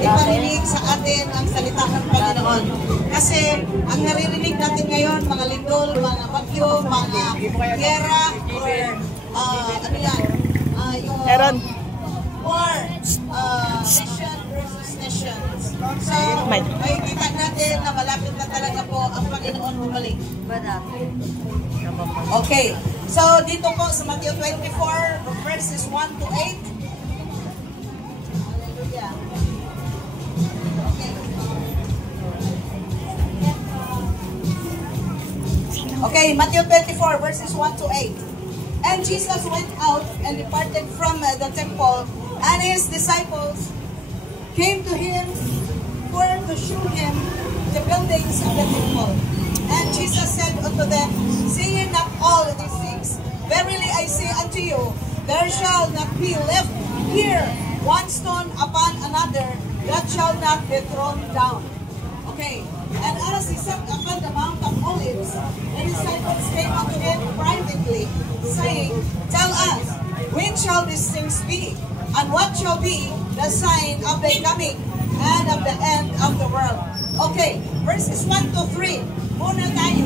iparinig sa atin ang salita ng Panginoon. Kasi ang naririnig natin ngayon, mga lindol, mga bagyo, mga gera, or ano yan, yung war, nation versus nation. So, may kita natin na malapit na talaga po ang Panginoon bumalik. Okay, so dito po sa Matthew 24, verses 1 to 8. Hallelujah. Okay, Matthew 24, verses 1 to 8. And Jesus went out and departed from the temple, and his disciples came to him for to show him the buildings of the temple. And Jesus said unto them, see ye not all these things? Verily I say unto you, there shall not be left here one stone upon another that shall not be thrown down. Okay. And as he sat upon the Mount of Olives, the disciples came unto him privately, saying, tell us, when shall these things be? And what shall be the sign of the coming and of the end of the world? Okay, verses 1 to 3. Muna tayo.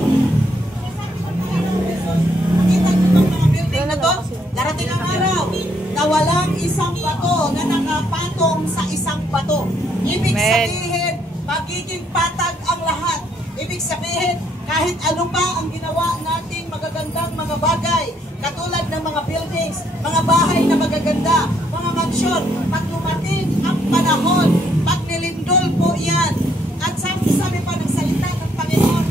Makita niyo bang mga building na to? Darating ang araw na walang isang bato na nakapatong sa isang bato. Ibig sabihin, magiging patag ang lahat. Ibig sabihin, kahit ano pa ang ginawa nating magagandang mga bagay, katulad ng mga buildings, mga bahay na magaganda, mga mansyon, pag lumating ang panahon, pag nilindol po yan, at sabi pa ng salita ng Panginoon,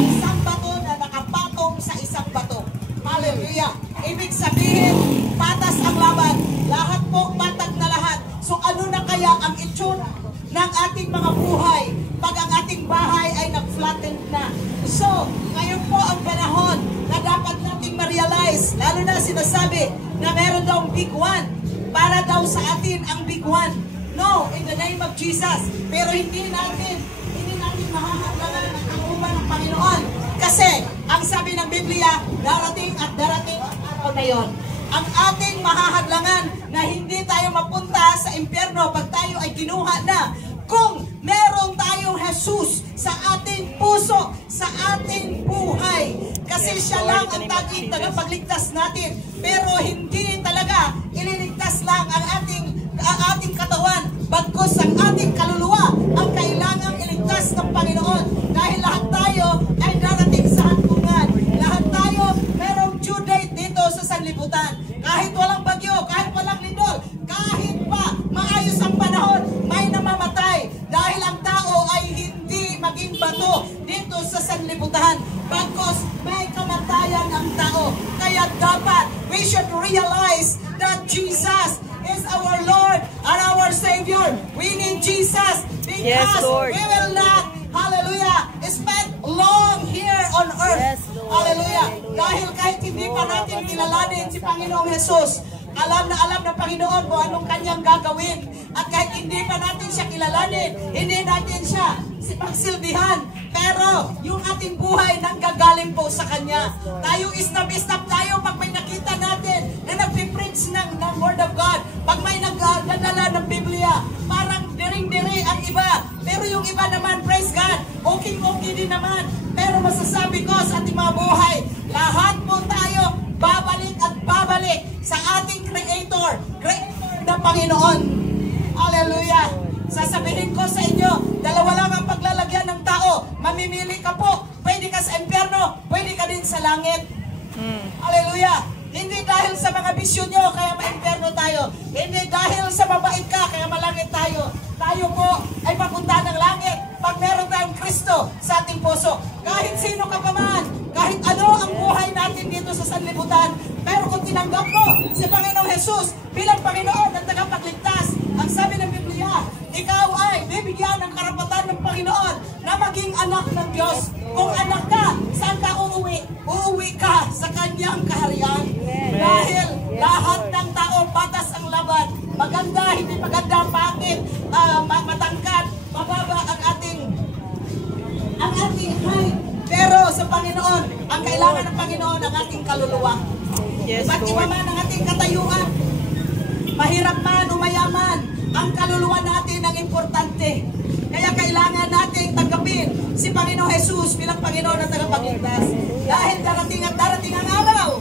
isang bato na nakapatong sa isang bato. Hallelujah! Ibig sabihin, patas ang laban. Lahat po, patag na lahat. So ano na kaya ang itsura ng ating mga buhay pag ang ating bahay ay nag-flatten na? So, ngayon po ang panahon na dapat nating ma-realize, lalo na sinasabi na meron daw big one, para daw sa atin ang big one. No, in the name of Jesus. Pero hindi natin mahahaglanan ang kalooban ng Panginoon. Kasi, ang sabi ng Biblia, darating at darating ang araw na yon. Ang ating mahahadlangan na hindi tayo mapunta sa impyerno pag tayo ay kinuha na. Kung meron tayong Jesus sa ating puso, sa ating buhay. Kasi siya lang ang tanging tagapagligtas natin. Pero hindi talaga ililigtas lang ang ating katawan. Bagkus ang ating kaluluwa ang kailangang iligtas ng Panginoon. Dahil lahat tayo ay darating sa hanggunan. Lahat tayo merong due date dito sa sanlibutan. Kahit walang bagyo, kahit walang lindol, kahit pa maayos ang panahon, may namamatay. Dahil ang tao ay hindi maging bato dito sa sanlibutan. Bagkus may kamatayan ang tao. Kaya dapat we should realize that Jesus is our Lord and our Savior. We need Jesus because we will not, hallelujah, spend long here on earth. Yes, hallelujah. Dahil kahit hindi pa natin kilalanin si Panginoong Jesus, alam na Panginoon kung anong kanyang gagawin. At kahit hindi pa natin siya kilalanin, hindi natin siya pagsilbihan. Pero yung ating buhay nanggagaling po sa Kanya. Tayo isnap tayo pag may nakita natin na nagpipreach ng Word of God. Pag may nagdadala ng Biblia, parang diring-diri ang iba. Pero yung iba naman, praise God, okay din naman. Pero masasabi ko sa ating mga buhay, lahat po tayo babalik at babalik sa ating Creator na Panginoon. Hallelujah! Sasabihin ko sa inyo, dalawa lang ang paglalagyan ng tao. Mamimili ka po. Pwede ka sa impyerno, pwede ka din sa langit. Hallelujah! Hindi dahil sa mga bisyo nyo, kaya ma-impyerno tayo. Hindi dahil sa mabait ka, kaya malangit tayo. Tayo po ay papunta ng langit pag meron tayong Kristo sa ating puso. Kahit sino ka pa man, kahit ano ang buhay natin dito sa sanlibutan, pero kung tinanggap mo si Panginoong Jesus bilang Panginoon at tagapagligtas, ang sabi ng Biblia, ikaw ay bibigyan ng karapatan ng Panginoon na maging anak ng Diyos. Kung anak ka, saan ka uuwi? Uuwi ka sa Kanyang kaharian. Dahil lahat ng tao patas ang laban. Maganda, hindi maganda, pangit, matangkad, mababa ang ating height. Pero sa Panginoon, ang kailangan ng Panginoon ang ating kaluluwa. Iba't iba man ang ating katayuan. Mahirap man o mayaman, ang kaluluwa natin Panginoong Jesus bilang Panginoon at tagapagligtas. Dahil darating at darating ang araw.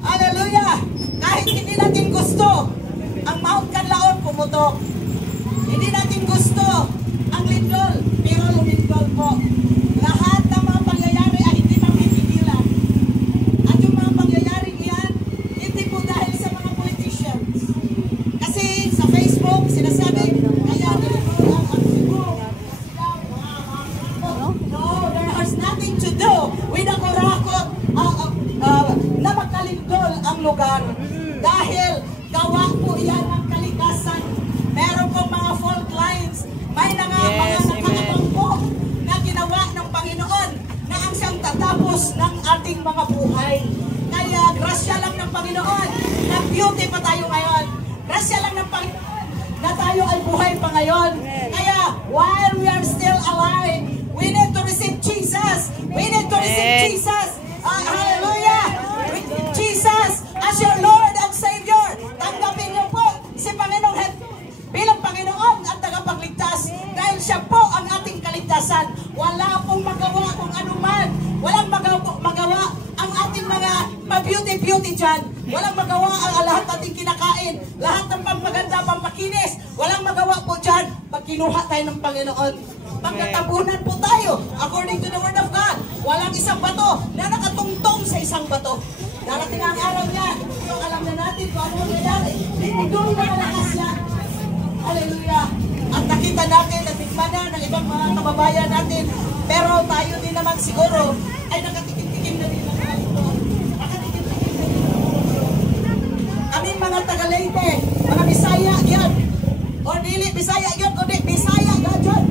Hallelujah! Kahit hindi natin gusto, ang Mount Canlaon pumutok. Hindi natin gusto ang lindol, pero lumindol po. Lahat ng mga pangyayari ay hindi mapipigilan. At yung mga pangyayari iyan, hindi po dahil sa mga politicians. Kasi sa Facebook, sinasabi, kaya nalindol ang Facebook. No, there has nothing to do with ang kurakot na magkalindol ang lugar. Dahil gawa po yan ang kalikasan. Meron pong mga fault lines. May mga nakakabang po na ginawa ng Panginoon na ang siyang tatapos ng ating mga buhay. Kaya grasya lang ng Panginoon na beauty pa tayo ngayon. Grasya lang ng Panginoon na tayo ay buhay pa ngayon. Kaya while we are still alive, we need to receive Jesus. We need to receive Jesus. Hallelujah! Jesus as your Lord and Savior. Tanggapin niyo po si Panginoong bilang Panginoon at tagapagligtas dahil siya po ang ating kaligtasan. Wala pong magawa kung anuman. Walang magawa ang ating mga pa-beauty dyan. Walang magawa ang lahat ating kinakain. Lahat ng pampaganda, pampakinis. Walang magawa po dyan pag kinuha tayo ng Panginoon. Pagkatabunan po tayo according to the Word of God. Walang isang bato na nakatungtong sa isang bato. Darating ang araw niyan. So alam na natin kung ano nangyayari. Tinigong na malakas yan. Hallelujah. At nakita natin, natikman na ng ibang mga kababayan natin. Pero tayo din naman siguro ay nakatikim-tikim na din ng ito. Nakatikim-tikim na din ng ito. Aming mga Tagalite, mga Bisaya yan. O dili Bisaya yun, o di Bisaya gadyon.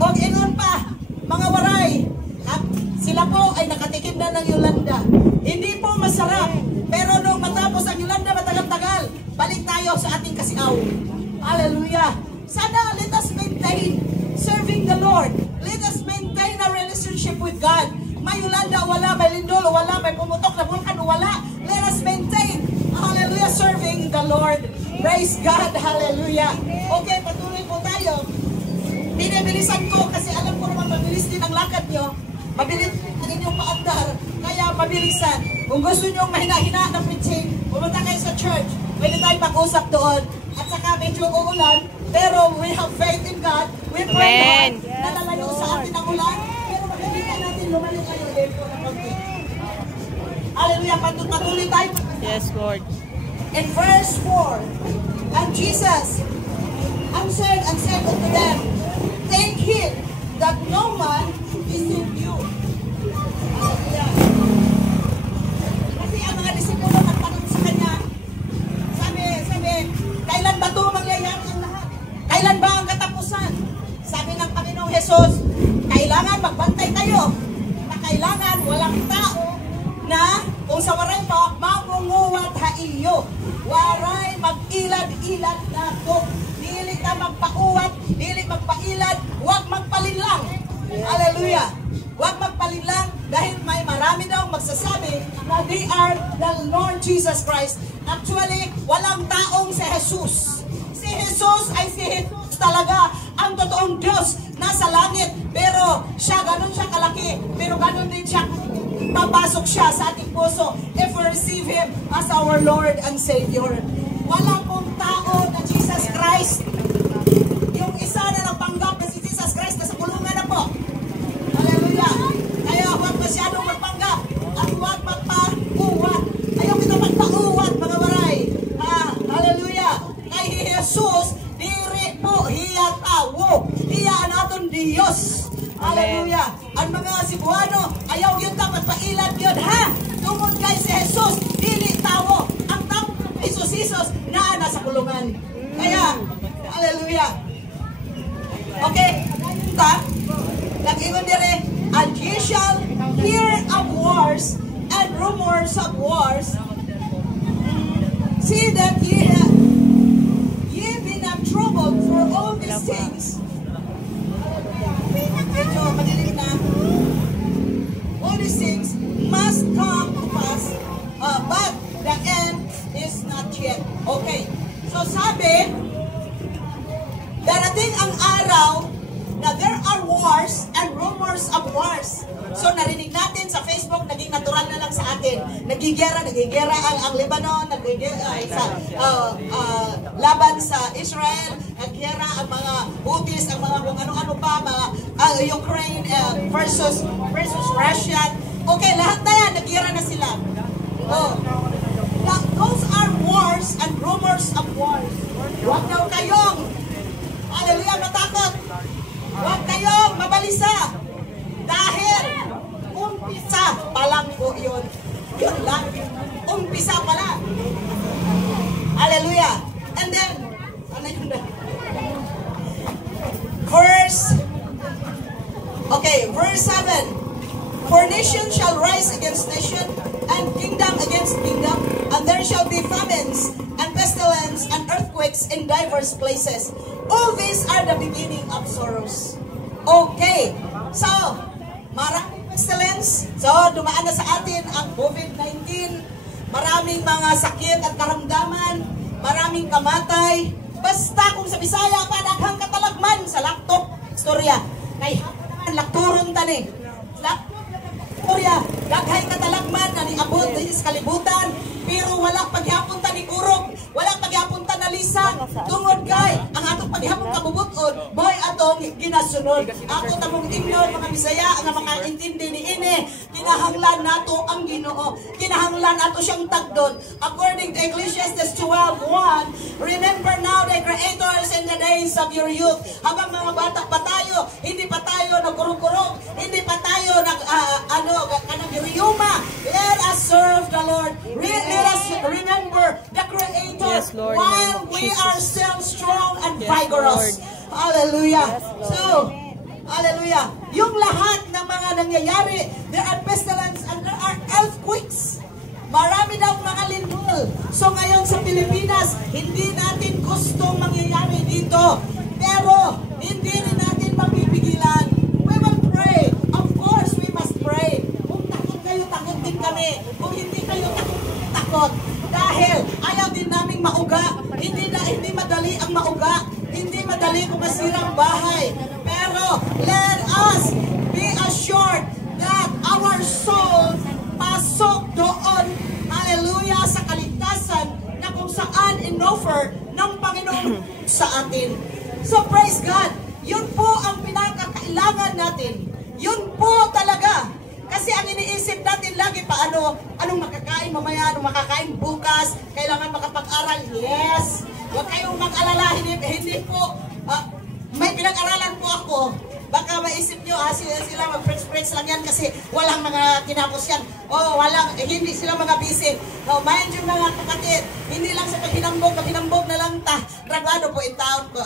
O ingon pa, mga waray. At sila po ay nakatikim na ng Yolanda. Hindi po masarap. Pero nung matapos ang Yolanda, matagal-tagal, balik tayo sa ating kasiaw. Hallelujah. Sana let us maintain serving the Lord. Let us maintain a relationship with God. May Yolanda, wala. May lindol, wala. May pumutok na bulkan, wala. Let us maintain, hallelujah, serving the Lord. Praise God. Hallelujah. Okay, patuloy po tayo. Binibilisan ko kasi alam ko naman mabilis din ang lakad nyo. Mabilis ang inyong paandar. Kaya mabilisan. Kung gusto nyo mahina-hina na preaching, pumunta kayo sa church. Pwede tayo mag-usap doon. At saka medyo uulan. Pero we have faith in God. We pray God na lalayo sa atin ang ulan. Pero makikita natin lumayo kayo din po ng konti. Hallelujah. Patuloy tayo. Yes, Lord. In verse 4, and Jesus answered and said unto them, take heed that no man deceive you. Hallelujah. Kasi ang mga disipulo nagtanong sa kanya, sabi, kailan ba ito mangyayari ang lahat? Kailan ba ang katapusan? Sabi ng Panginoong Jesus, kailangan magbantay tayo. Na kailangan walang tao na kung sa waray pa, mangunguwat ha iyo. Waray mag-ilad-ilad na to. Dili ka magpauwat, dili magpailad, huwag magpalinlang. Hallelujah. Huwag magpalinlang dahil may marami daw magsasabi na they are the Lord Jesus Christ. Actually, walang taong si Jesus. Si Jesus ay si Jesus talaga, ang totoong Diyos nasa langit. Pero siya, ganun siya kalaki. Pero ganun din siya, papasok siya sa ating puso if we receive Him as our Lord and Savior. Walang pong tao na Jesus Christ. Yung isa na napanggap na si Jesus Christ, nasa kulungan na po. Hallelujah. Kaya huwag masyadong magpanggap at huwag magpa-uwat. Ayaw kita magpa-uwat, mga waray. Hallelujah. Kay Jesus, diri po, hiya tawo. Hiya anaton Diyos. Hallelujah. Ang mga Cebuano, ayaw yun dapat pailan yun, ha? Tungod kay si Jesus, dili tawo. Ang tawo kay Jesus na nasa kulungan. Kaya, hallelujah. Okay, nag-iwan dire, and ye shall hear of wars and rumors of wars. See that ye be not troubled for all these things. Medyo madilim na. All these things must come to pass, but the end is not yet. Okay. So sabi, darating ang araw na there are wars and rumors of wars. Wars. So narinig natin sa Facebook, naging natural na lang sa atin. Nagigera ang Lebanon, laban sa Israel, naggera ang mga Houthis, ang mga kung ano-ano pa, mga Ukraine versus Russia. Okay, lahat na yan, naggera na sila. Oh. Those are wars and rumors of wars. Huwag daw kayong, hallelujah, matakot. Huwag kayong mabalisa. Dahil, umpisa pa lang po yun. Yun lang. Umpisa pa lang. Hallelujah. And then, ano yun na? Verse 7. For nation shall rise against nation, and kingdom against kingdom, and there shall be famines, and pestilence, and earthquakes in diverse places. All these are the beginning of sorrows. Okay, so, maraming pestilence. So, dumaan na sa atin ang COVID-19. Maraming mga sakit at karamdaman. Maraming kamatay. Basta kung sa Bisaya, padaghang katalagman sa laptop. Istorya. Kay hapon naman, lakturon tani. Istorya, daghay katalagman na niabot sa kalibutan, pero wala paghapon ta ni kurog, wala paghapon ta na lisan, tungod kay ang atong paghapon kabubuton, boy atong ginasunod. Ako tamong ingon mga Bisaya, ang mga intindi ni ini, kinahanglan nato ang Ginoo, kinahanglan nato siyang tagdon. According to Ecclesiastes 12:1, remember now the creators in the days of your youth. Habang mga bata pa tayo, hindi pa tayo nagkurog-kurog, hindi pa tayo kanagiriyuma. Let us serve the Lord. Let us remember the Creator, yes, Lord, while we are still strong and vigorous. Hallelujah. So, hallelujah. Yung lahat ng mga nangyayari, there are pestilence and there are earthquakes. Marami daw mga lindol. So ngayon sa Pilipinas, hindi natin gustong mangyayari dito. Pero, hindi rin natin mapipigilan. We will pray. Of course, we must pray. Kung takot kayo, takot din kami. Kung hindi kayo takot. Dahil ayaw din naming mauga. Hindi madali ang mauga. Hindi madali kung masira ang bahay. Pero, let us be assured that our soul pasok doon, hallelujah, sa kaligtasan na kung saan in-offer ng Panginoon sa atin. So praise God, yun po ang pinakakailangan natin. Yun po talaga. Kasi ang iniisip natin lagi paano, anong makakain mamaya, anong makakain bukas, kailangan makapag-aral. Yes, huwag kayong mag-alala, hindi po, may pinag-aralan po ako. Baka maisip nyo, sila mag-preach lang yan kasi walang mga kinapos yan. Hindi sila mga busy. Mind you mga kapatid, hindi lang sa paghinambog na lang ta. Graduado po in town ko.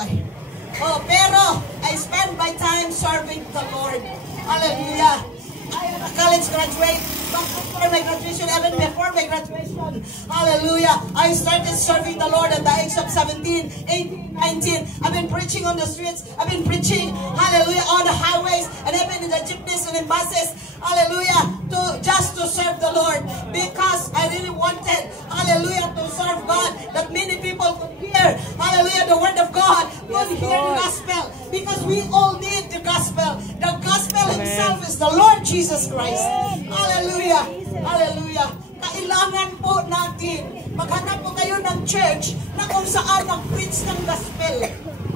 Pero, I spend my time serving the Lord. Hallelujah. I am a college graduate, but before my graduation, even before my graduation, hallelujah, I started serving the Lord at the age of 17, 18, 19. I've been preaching on the streets, I've been preaching, hallelujah, on the highways, and even in the jeepneys and in buses, hallelujah, just to serve the Lord, because I really wanted, hallelujah, to serve God, that many people could hear, hallelujah, the word of God, could hear the gospel, because we all need the gospel. The gospel himself is the Lord Jesus Christ. Hallelujah. Hallelujah. Kailangan po natin, maghanap po kayo ng church na kung saan nag-preach ng gospel.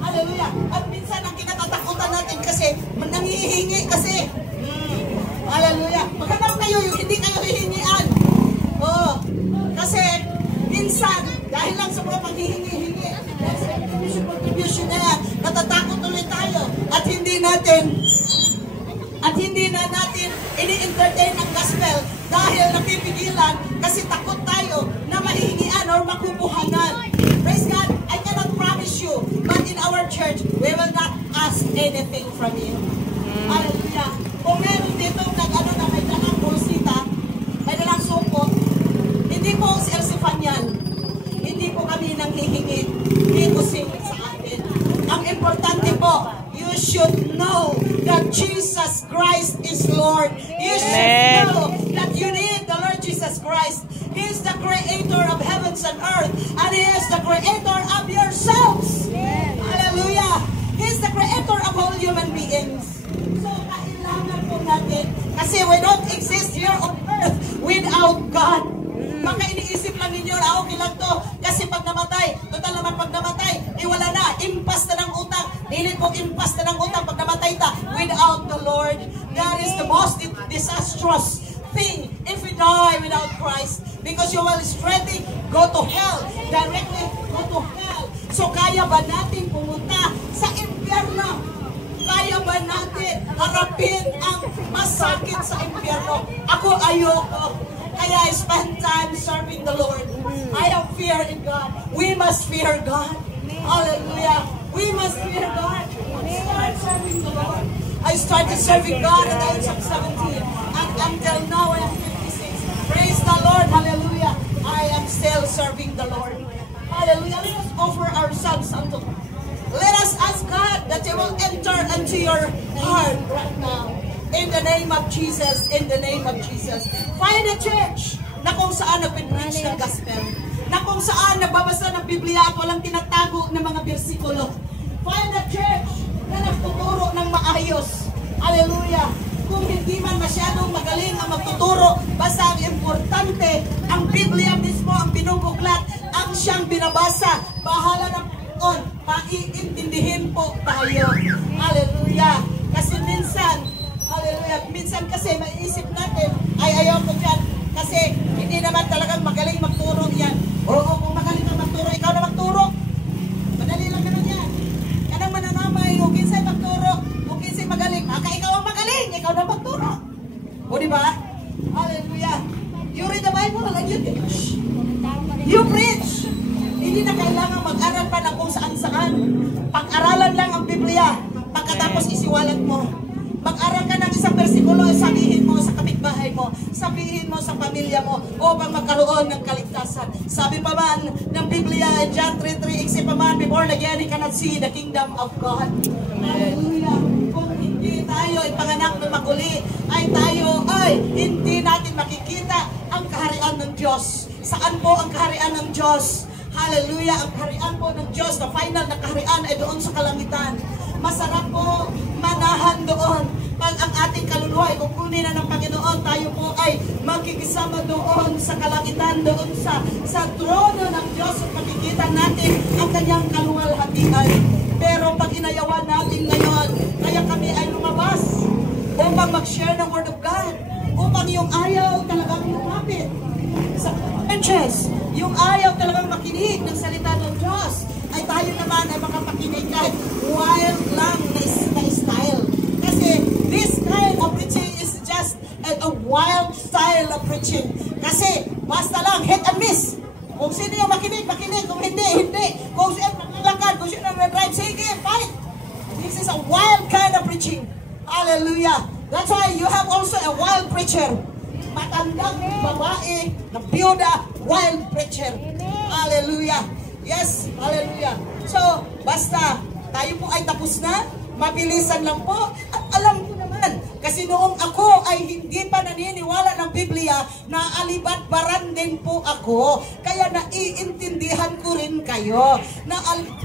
Hallelujah. At minsan ang kinatatakutan natin kasi nanghihingi kasi. Hallelujah. Maghanap kayo yung hindi kayo hihingian. Kasi minsan, dahil lang sa mga paghihingi-hingi, contribution na yan, natatakot ulit tayo at hindi na natin ini-entertain ang gospel dahil napipigilan kasi takot tayo na mahihingian or makukuhanan. Praise God, I cannot promise you, but in our church, we will not ask anything from you. Hallelujah. Kung meron dito na may dalang bolsita, may dalang suko, hindi po si Elsifan yan. Hindi po kami nang hihingi. Hindi po singit sa atin. Ang importante po, you should know that Jesus Christ is Lord. You should know that you need the Lord Jesus Christ. He is the creator of heavens and earth, and He is the creator of yourselves. Hallelujah. He is the creator of all human beings. So, kailangan po natin Kasi we don't exist here on earth without God. Baka iniisip lang ninyo na okay lang to. Kasi pag namatay, total naman pag namatay, wala na. Impas na ng utang. Dili po impas na ng utang pag namatay ta. Without the Lord, that is the most disastrous thing if we die without Christ. Because you will straight go to hell. Directly go to hell. So kaya ba natin pumunta sa impyerno? Kaya ba natin harapin ang masakit sa impyerno? Ako ayoko. Kaya I spend time serving the Lord. I have fear in God. We must fear God. Hallelujah. We must fear God. Start serving the Lord. I started serving God at the age of 17. And until now I am 56. Praise the Lord. Hallelujah. I am still serving the Lord. Hallelujah. Let us offer ourselves unto God. Let us ask God that He will enter into your heart right now. In the name of Jesus, in the name of Jesus. Find a church na kung saan nagpipreach ng gospel. Na kung saan nagbabasa ng Biblia at walang tinatago ng mga bersikulo. Find a church na nagtuturo ng maayos. Hallelujah. Kung hindi man masyadong magaling ang magtuturo, basta ang importante, ang Biblia mismo, ang binubuklat, ang siyang binabasa. Bahala ng Panginoon, maiintindihin po tayo. Hallelujah. Kasi minsan, hallelujah. Minsan kasi maiisip natin, ay ayaw ko dyan. Kasi hindi naman talagang magaling magturo yan. Oo, kung magaling na magturo, ikaw na magturo. Madali lang naman yan. Yan ang mananamay, kung kinsay magturo, kung kinsay magaling. Maka ikaw ang magaling, ikaw na magturo. O diba? Hallelujah. You read the Bible and you teach. You preach. Hindi na kailangan mag-aral pa ng kung saan-saan. Pag-aralan lang ang Biblia. Pagkatapos isiwalat mo. Mag-aral ka ng isang bersikulo, sabihin mo sa kapitbahay mo, sabihin mo sa pamilya mo, upang magkaroon ng kaligtasan. Sabi pa man ng Biblia, John 3:3, except a man be born again, he cannot see the kingdom of God. Hallelujah. Kung hindi tayo ipanganak ng maguli, ay hindi natin makikita ang kaharian ng Diyos. Saan po ang kaharian ng Diyos? Hallelujah. Ang kaharian po ng Diyos, the final na kaharian ay doon sa kalangitan. Masarap po manahan doon. Pag ang ating kaluluwa ay kukunin na ng Panginoon, tayo po ay magkikisama doon sa kalangitan, doon sa trono ng Diyos at makikita natin ang kanyang kaluwalhatian. Pero pag inayawan natin ngayon, kaya kami ay lumabas upang mag-share ng Word of God, upang yung ayaw talagang lumapit sa benches, yung ayaw talagang makinig ng salita ng Diyos, ay tayo naman ay makapakinig kahit wild lang na style. Kasi this kind of preaching is just a wild style of preaching. Kasi basta lang hit and miss. Kung sino yung makinig, makinig. Kung hindi, hindi. Kung sino maglalakad, kung sino nag-drive, sige, fight. This is a wild kind of preaching. Hallelujah. That's why you have also a wild preacher. Matandang babae na biyuda, wild preacher. Hallelujah. Yes, hallelujah. So, basta, tayo po ay tapos na, mabilisan lang po, at alam ko naman, kasi noong ako ay hindi pa naniniwala ng Biblia, na alibat-baran din po ako, kaya naiintindihan ko rin kayo, na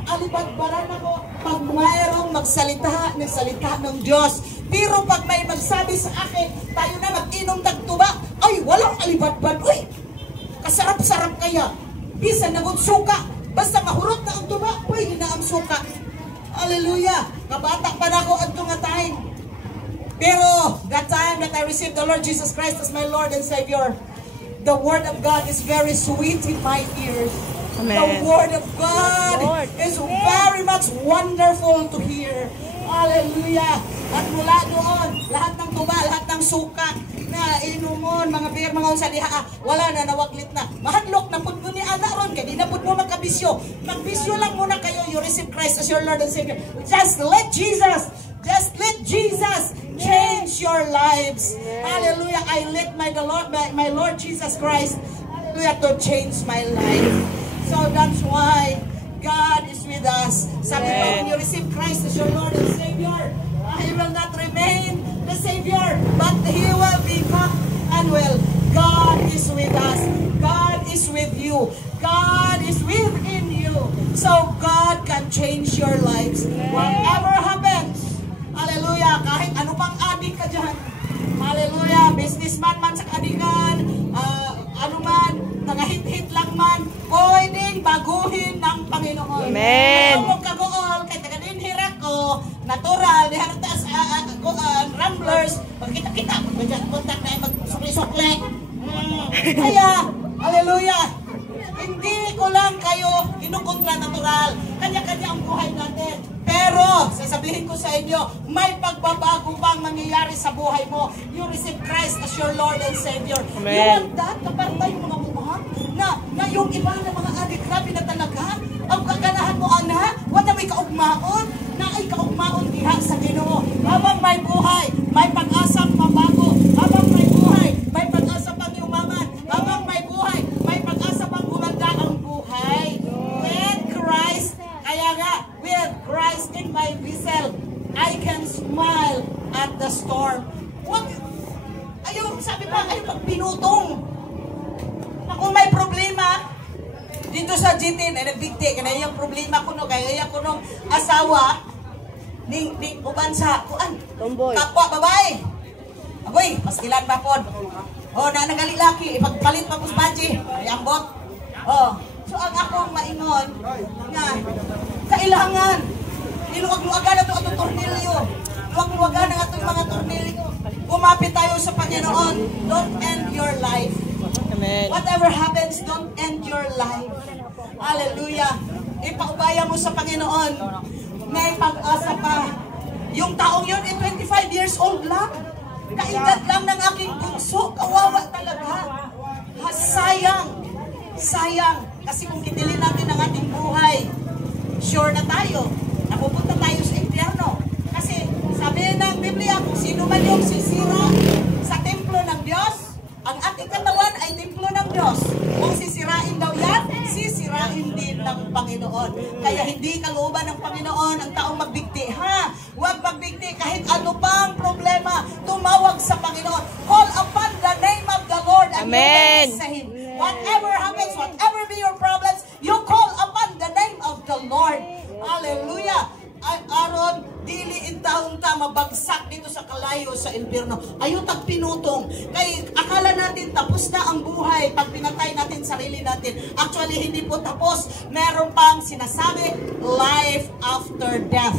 alibat-baran ako pag mayroong magsalita ng Diyos. Pero pag may magsabi sa akin, tayo na mag-inom tagtuba, ay walang alibat-baran, uy, kasarap-sarap kaya, bisan nagod suka, basta mahurot na ang tuba, pwede na ang suka. Hallelujah. Kabata pa na ako at nga time. Pero, that time that I received the Lord Jesus Christ as my Lord and Savior, the Word of God is very sweet in my ears. Amen. The Word of God is very much wonderful to hear. Hallelujah. At mula doon, lahat ng tuba, lahat ng suka na inumon, mga beer, mga unsa diha, wala na, nawaglit na. Mahadlok na pud mo ni ana ron, kaya di na pud mo magkabisyo. Magbisyo lang muna kayo, you receive Christ as your Lord and Savior. Just let Jesus change your lives. Hallelujah. I let my Lord Jesus Christ, hallelujah, to change my life. So that's why God is with us. Sabi ko, when you receive Christ as your Lord and Savior, He will not remain the Savior, but He will become and will. God is with us. God is with you. God is within you. So God can change your lives. Whatever happens, hallelujah, kahit ano pang adik ka dyan, hallelujah, tayo natural, di haratas ramblers, pag kita-kita, punta na magsukli-sukli. Kaya, hallelujah, hindi ko lang kayo kinukontra natural. Kanya-kanya ang buhay natin. Pero, sasabihin ko sa inyo, may pagbabago bang mangyayari sa buhay mo. You receive Christ as your Lord and Savior. Amen. You want that? Kapag tayo mga buhat, na yung iba na mga adik, grabe na talaga, ang kaganahan mo, ana, wala may kaugmaon, na ay kaugmaon diha sa Ginoo. Habang may buhay, may pag-asang mabago. Habang may buhay, may pag-asa pang yumaman. Habang may buhay, may pag-asa pang gumanda ang buhay. With Christ, kaya nga, with Christ in my vessel, I can smile at the storm. Ayaw, sabi pa, ayaw pagpinutong. Na kung may problema, dito sa GT, na nagbigti, kaya yung problema ko no, kaya ko nung asawa, ning uban sa, Tomboy. kapwa, babae. Agoy, pastilan ba po? Oh, na nagalilaki, ipagpalit pa po sa baji, ayambot. Oh, so ang akong maingon, nga, kailangan, niluwag-luwagan na ito atong tornilyo. Luwag-luwagan na itong mga tornilyo. Umapit tayo sa Panginoon. Don't end your life. Amen. Whatever happens, don't end your life. Hallelujah. Ipaubaya mo sa Panginoon. May pag-asa pa. Yung taong yun, 25 years old lang. Kaedad lang ng aking bungso. Kawawa talaga. Sayang. Sayang. Kasi kung kitilin natin ang ating buhay, sure na tayo. Napupunta tayo sa impyerno. Kasi sabi ng Biblia, kung sino man yung sisira sa templo ng Diyos, ang ating katawan ay templo ng Diyos. Kung sisirain daw yan, sisirain din ng Panginoon. Kaya hindi kalooban ng Panginoon ang taong magbigti. Ha? Huwag magbigti kahit ano pang problema. Tumawag sa Panginoon. Call upon the name of the Lord and Amen. you will say, whatever happens, whatever be your problems, you call upon the name of the Lord. Hallelujah. Aron, dili in taon ta mabagsak dito sa kalayo sa impyerno. Ayaw tagpinutong. Kay akala natin tapos na ang buhay pag pinatay natin sarili natin. Actually, hindi po tapos. Meron pang sinasabi, life after death.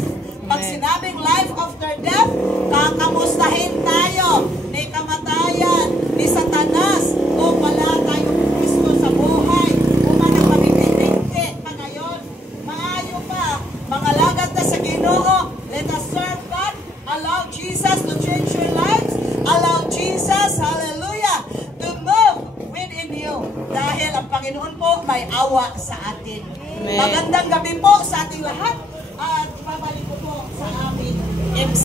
Pag sinabing life after death, kakamustahin tayo ni kamatayan, ni Satanas, o wala tayong Kristo sa buhay. Umanang mamibigti pa ngayon. Maayo pa. Mga lagad na sa Ginoo, let us serve God. Allow Jesus to change your lives. Allow Jesus, hallelujah, to move within you. Dahil ang Panginoon po may awa sa atin. Amen. Magandang gabi po sa ating lahat. At babalik ko po sa aming MC.